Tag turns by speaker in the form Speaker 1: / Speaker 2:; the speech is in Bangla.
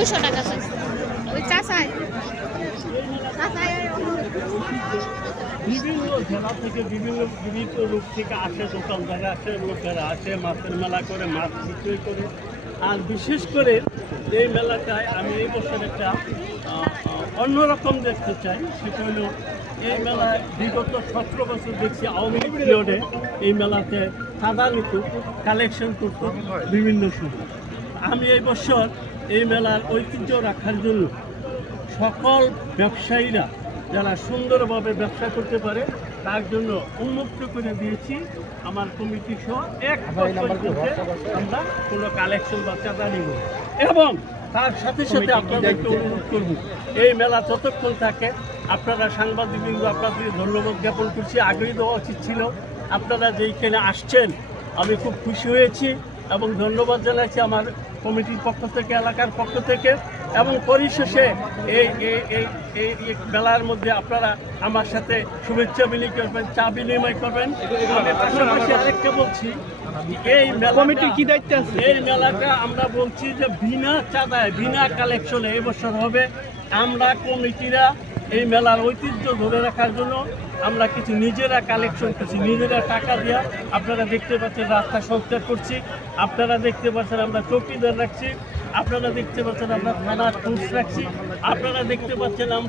Speaker 1: দুশো টাকা ওই চাষায়
Speaker 2: বিভিন্ন জেলা থেকে বিভিন্ন বিভিন্ন লোক থেকে আসে দোকানদারে আসে লোকেরা আসে মাছের মেলা করে মাছ বিক্রয় করে। আর বিশেষ করে এই মেলাটায় আমি এই বছর একটা অন্যরকম দেখতে চাই। সেটা হলো এই মেলায় বিগত সতেরো বছর দেখছি আওয়ামী লীগ পিরিয়ডে এই মেলাতে নিত কালেকশন করতো বিভিন্ন সময়। আমি এই বছর এই মেলার ঐতিহ্য রাখার জন্য সকল ব্যবসায়ীরা যারা সুন্দরভাবে ব্যবসা করতে পারে তার জন্য উন্মুক্ত করে দিয়েছি আমার কমিটি সহ এক আমরা কোনো কালেকশন বা চাঁদা নিব এবং তার সাথে সাথে আপনাদেরকে অনুরোধ করব এই মেলা যতক্ষণ থাকে আপনারা সাংবাদিকবৃন্দ আপনাদের ধন্যবাদ জ্ঞাপন করছি আগ্রহী দেওয়া উচিত ছিল। আপনারা যেইখানে আসছেন আমি খুব খুশি হয়েছি। এবং ধন্যবাদ জানাচ্ছি আমার কমিটির পক্ষ থেকে এলাকার পক্ষ থেকে এবং পরিশেষে এই এই এই মেলার মধ্যে আপনারা আমার সাথে শুভেচ্ছা বিনিময় করবেন চা বিনিময় করবেন। পাশাপাশি আরেকটা বলছি এই কমিটির কি দায়িত্ব আছে? এই মেলাটা আমরা বলছি যে বিনা চাঁদায় বিনা কালেকশনে এই বছর হবে। আমরা কমিটিরা এই মেলার ঐতিহ্য ধরে রাখার জন্য আমরা কিছু নিজেরা কালেকশন করছি, নিজেরা টাকা দেওয়া আপনারা দেখতে পাচ্ছেন রাস্তা সংস্কার করছি, আপনারা দেখতে পাচ্ছেন আমরা চৌকিদার রাখছি, আপনারা দেখতে পাচ্ছেন আমরা থানা ফোর্স রাখছি, আপনারা দেখতে পাচ্ছেন আমরা